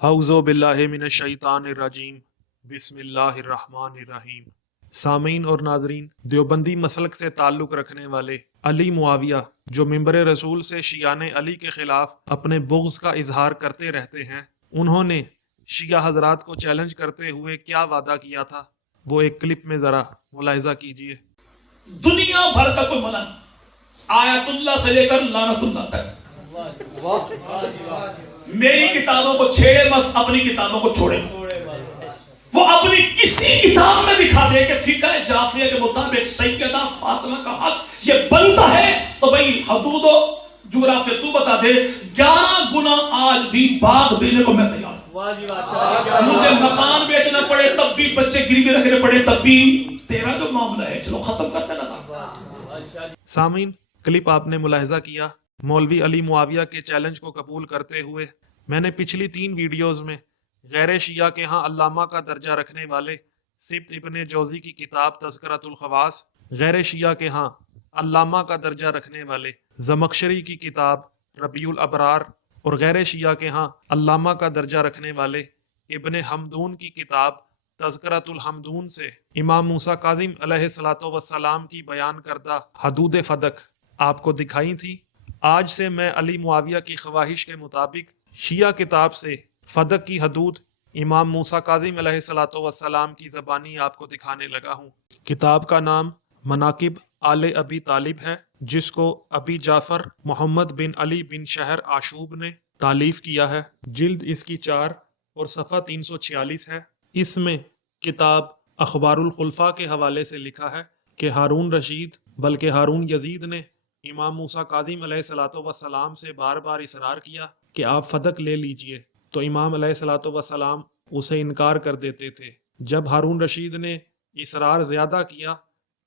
अऊज़ु बिल्लाहि मिनश्शैतानिर्रजीम बिस्मिल्लाहिर्रहमानिर्रहीम। सामीन और नाजरीन, देवबंदी मसलक से ताल्लुक़ रखने वाले अली मुआविया जो मिंबर रसूल से शियाने अली के खिलाफ अपने बुग़्ज़ का इजहार करते रहते हैं, उन्होंने शिया हजरात को चैलेंज करते हुए क्या वादा किया था, वो एक क्लिप में ज़रा मुलाहिज़ा कीजिए। दुनिया भर का कोई मना आयतुल्लाह से लेकर लानतुल्लाह तक मेरी किताबों को छेड़े मत, अपनी किताबों को छोड़े। वो अपनी किसी किताब में दिखा दे कि फिक़्ह जाफिया के मुताबिक सैयदा फातिमा का हक ये बनता है, तो भाई हदूदो जुगराफिया तू बता दे। 11 गुना आज भी बाग देने को मैं तैयार हूं। मुझे मकान बेचना पड़े तब भी, बच्चे गिरवी रखने पड़े तब भी, तेरा जो मामला है चलो खत्म करते ना। सामीन, क्लिप आपने मुलाहिज़ा किया। मौलवी अली मुआविया के चैलेंज को कबूल करते हुए मैंने पिछली 3 वीडियोज़ में गैर शिया के यहाँ अल्लामा का दर्जा रखने वाले सिब्त इब्ने जौज़ी की किताब तज़किरतुल ख़वास, गैर शिया के यहाँ अल्लामा का दर्जा रखने वाले ज़मख़शरी की किताब रबीउल अबरार और गैर शिया के यहाँ अल्लामा का दर्जा रखने वाले इब्ने हमदून की किताब तज़किरतुल हमदून से इमाम मूसा काज़िम अलैहिस्सलातु वस्सलाम की बयान करदा हदूद फ़दक आपको दिखाई थी। आज से मैं अली मुआविया की ख्वाहिश के मुताबिक शिया किताब से फ़दक की हदूद इमाम मूसा काज़िम अलैहिस्सलातु वस्सलाम की ज़बानी आपको दिखाने लगा हूँ। किताब का नाम मनाकिब आले अबी तालिब है, जिसको अबी जाफ़र मोहम्मद बिन अली बिन शहर आशूब ने तालीफ़ किया है। जिल्द इसकी 4 और सफ़ा 346 है। इसमें किताब अखबारुल खुलफा के हवाले से लिखा है कि हारून रशीद बल्कि हारून यजीद ने इमाम मूसा काज़िम अलैहिस्सलातु वस्सलाम से बार बार इसरार किया कि आप फ़दक ले लीजिए, तो इमाम अलैहिस्सलातु वस्सलाम उसे इनकार कर देते थे। जब हारून रशीद ने इसरार ज़्यादा किया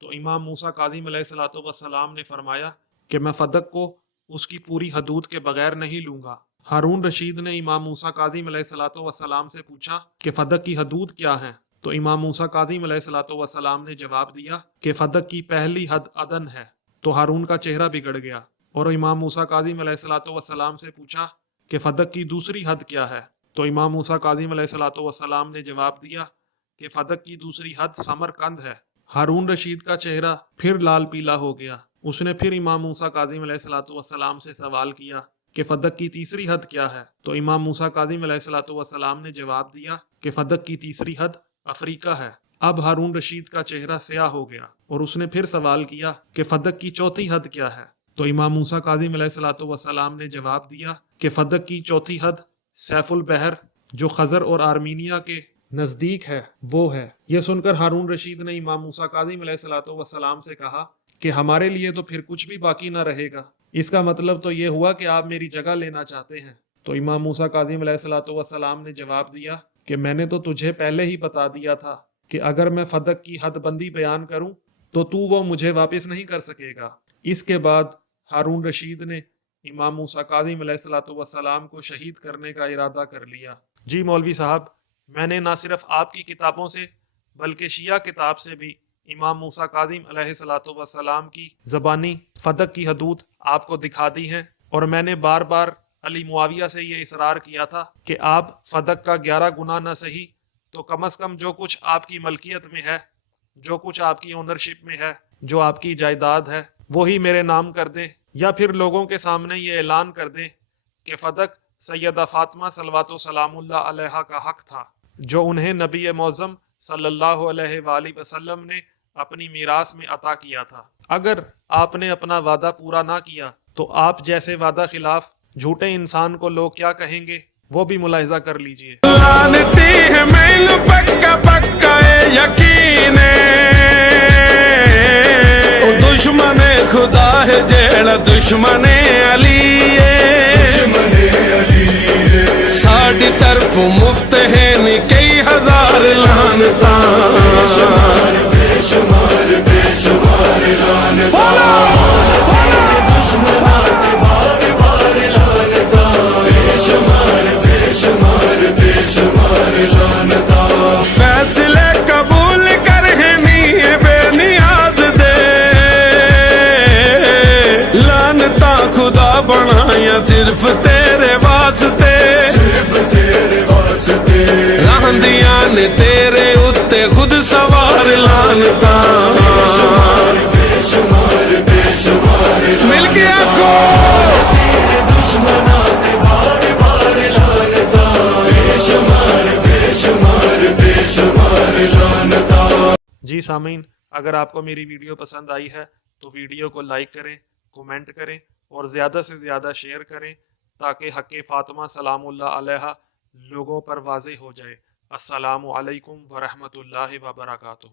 तो इमाम मूसा काज़िम अलैहिस्सलातु वस्सलाम ने फरमाया कि मैं फ़दक को उसकी पूरी हदूद के बगैर नहीं लूँगा। हारून रशीद ने इमाम मूसा काज़िम अलैहिस्सलातु वस्सलाम से पूछा कि फ़दक की हदूद क्या है, तो इमाम मूसा काज़िम अलैहिस्सलातु वस्सलाम ने जवाब दिया कि फ़दक की पहली हद अदन है। तो हारून का चेहरा बिगड़ गया और इमाम मूसा काज़िम अलैहिस्सलातु वस्सलाम से पूछा कि फ़दक की दूसरी हद क्या है, तो इमाम मूसा काज़िम अलैहिस्सलातु वस्सलाम ने जवाब दिया कि फ़दक की दूसरी हद समरकंद है। हारून रशीद का चेहरा फिर लाल पीला हो गया। उसने फिर इमाम मूसा काज़िम अलैहिस्सलातु वस्सलाम से सवाल किया कि फ़दक की तीसरी हद क्या है, तो इमाम मूसा काज़िम अलैहिस्सलातु वस्सलाम ने जवाब दिया कि फ़दक की तीसरी हद अफ्रीका है। अब हारून रशीद का चेहरा स्याह हो गया और उसने फिर सवाल किया कि फ़दक की चौथी हद क्या है, तो इमाम मूसा काज़िम अलैहिस्सलातु वस्सलाम ने जवाब दिया कि फ़दक की चौथी हद सैफुल बहर जो खज़र और आर्मीनिया के नज़दीक है वो है। यह सुनकर हारून रशीद ने इमाम मूसा काज़िम अलैहिस्सलातु वस्सलाम से कहा कि हमारे लिए तो फिर कुछ भी बाकी ना रहेगा। इसका मतलब तो ये हुआ कि आप मेरी जगह लेना चाहते हैं। तो इमाम मूसा काज़िम अलैहिस्सलातु वस्सलाम ने जवाब दिया कि मैंने तो तुझे पहले ही बता दिया था कि अगर मैं फ़दक की हद बंदी बयान करूं तो तू वो मुझे वापस नहीं कर सकेगा। इसके बाद हारून रशीद ने इमाम मूसा काज़िम अलैहिस्सलातु वस्सलाम को शहीद करने का इरादा कर लिया। जी मौलवी साहब, मैंने ना सिर्फ आपकी किताबों से बल्कि शिया किताब से भी इमाम मूसा काज़िम अलैहिस्सलातु वस्सलाम की ज़बानी फ़दक की हदूद आपको दिखा दी हैं, और मैंने बार बार अली मुआविया से ये इसरार किया था कि आप फ़दक का 11 गुना न सही तो कम से कम जो कुछ आपकी मलकियत में है, जो कुछ आपकी ओनरशिप में है, जो आपकी जायदाद है, वही मेरे नाम कर दें, या फिर लोगों के सामने ये ऐलान कर दें कि फ़दक सैयदा फ़ातिमा सल्लल्लाहु सलामुल्लाह अलैहा का हक था, जो उन्हें नबी मौज़म सल्लल्लाहु अलैहि वसल्लम ने अपनी मीरास में अता किया था। अगर आपने अपना वादा पूरा ना किया तो आप जैसे वादा खिलाफ झूठे इंसान को लोग क्या कहेंगे, वो भी मुलाहिज़ा कर लीजिए। पक्का पक्का यकीन दुश्मन खुदा है जेड़ा दुश्मन अली साड़ी तरफ मुफ्त है नी कई हजार लानता बेशुमार बेशुमार लानता दुश्मन के बार बार लानता बेशुमार बेशुमार बेशुमार लानता फैसले कबूल कर है नी बेनियाज दे लानता खुदा बनाया सिर्फ तेरे वास्ते, सिर्फ तेरे वास्ते। واسطے رہندیاں نے تیرے اتے خود سوار لانتا بے شمار بے شمار مل کے آکھو تیرے دشمناں تے بار بار لانتا بے شمار بے شمار لانتا۔ جی سامعین، اگر آپ کو میری ویڈیو پسند آئی ہے تو ویڈیو کو لائک کریں، کومنٹ کریں اور زیادہ سے زیادہ شیئر کریں تاکہ حق فاطمہ سلام اللہ علیہا لوگوں پر واضح ہو جائے۔ السلام علیکم ورحمۃ اللہ وبرکاتہ۔